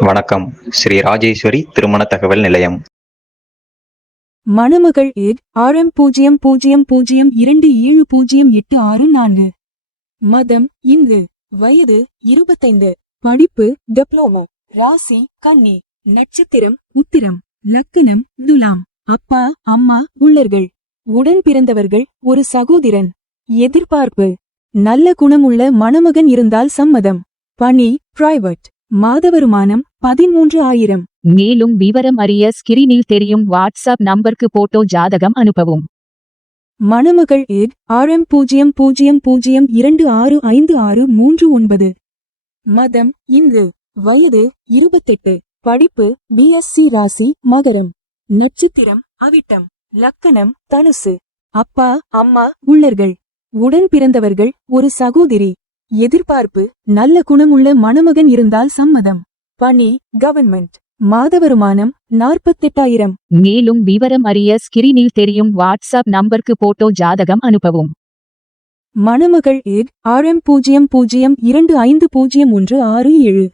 வணக்கம். ஸ்ரீ ராஜேஸ்வரி திருமண தகவல் நிலையம். மணமகள் எட் ஆர்எம் பூஜ்ஜியம் பூஜ்ஜியம் பூஜ்ஜியம் இரண்டு ஏழு பூஜ்ஜியம் எட்டு ஆறு நான்கு. மதம் இங்கு. வயது இருபத்தைந்து. படிப்பு டிப்ளோமோ. ராசி கன்னி. நட்சத்திரம் உத்திரம். லக்கணம் துலாம். அப்பா அம்மா உள்ளர்கள். உடன் பிறந்தவர்கள் ஒரு சகோதரன். எதிர்பார்ப்பு. நல்ல குணமுள்ள மணமகன் இருந்தால் சம்மதம். பணி பிரைவட் மாத வருமானம் பதிமூன்று ஆயிரம். மேலும் விவரம் அறிய ஸ்கிரீனில் தெரியும் வாட்ஸ்அப் நம்பருக்கு போட்டோ ஜாதகம் அனுப்பவும். மணமகள் எட் ஆர்எம் பூஜ்ஜியம் பூஜ்ஜியம் பூஜ்ஜியம் இரண்டு ஆறு ஐந்து ஆறு மூன்று ஒன்பது. மதம் இங்கு வயது இருபத்தெட்டு. படிப்பு பிஎஸ்சி ராசி மகரம். நட்சத்திரம் அவிட்டம். லக்கணம் தனுசு. அப்பா அம்மா உள்ளர்கள். உடன் பிறந்தவர்கள் ஒரு சகோதரி. எதிர்பார்ப்பு நல்ல குணமுள்ள மணமகன் இருந்தால் சம்மதம். பணி கவர்மெண்ட் மாத வருமானம் நாற்பத்தெட்டாயிரம். மேலும் விவரம் அறிய ஸ்கிரீனில் தெரியும் வாட்ஸ்அப் நம்பருக்கு போட்டோ ஜாதகம் அனுப்பவும். மணமகள் எட் ஆர்எம் பூஜ்ஜியம் பூஜ்ஜியம் இரண்டு ஐந்து பூஜ்ஜியம் ஒன்று ஆறு ஏழு.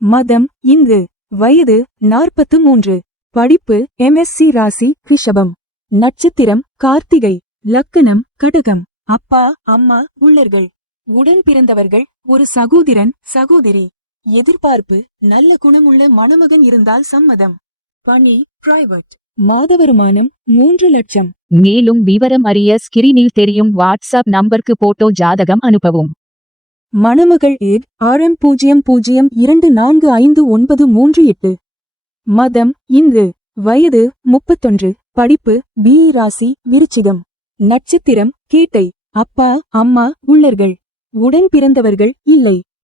மதம் இங்கு வயது நாற்பத்து மூன்று. படிப்பு எம்எஸ்சி ராசி ரிஷபம். நட்சத்திரம் கார்த்திகை. லக்கணம் கடகம். அப்பா அம்மா உள்ளர்கள். உடன் பிறந்தவர்கள் ஒரு சகோதரன் சகோதரி. எதிர்பார்ப்பு நல்ல குணமுள்ள மணமகன் இருந்தால் சம்மதம். பணி பிரைவேட் மாத வருமானம் மூன்று லட்சம். மேலும் விவரம் அறிய ஸ்கிரீனில் தெரியும் வாட்ஸ்அப் நம்பருக்கு போட்டோ ஜாதகம் அனுப்பவும். மணமகள் எட் ஆர்எம் பூஜ்ஜியம் பூஜ்ஜியம் இரண்டு நான்கு ஐந்து ஒன்பது மூன்று எட்டு. மதம் இங்கு வயது முப்பத்தொன்று. படிப்பு பி ராசி விருச்சிகம். நட்சத்திரம் கேட்டை. அப்பா அம்மா உள்ளர்கள். உடன் பிறந்தவர்கள் இல்லை.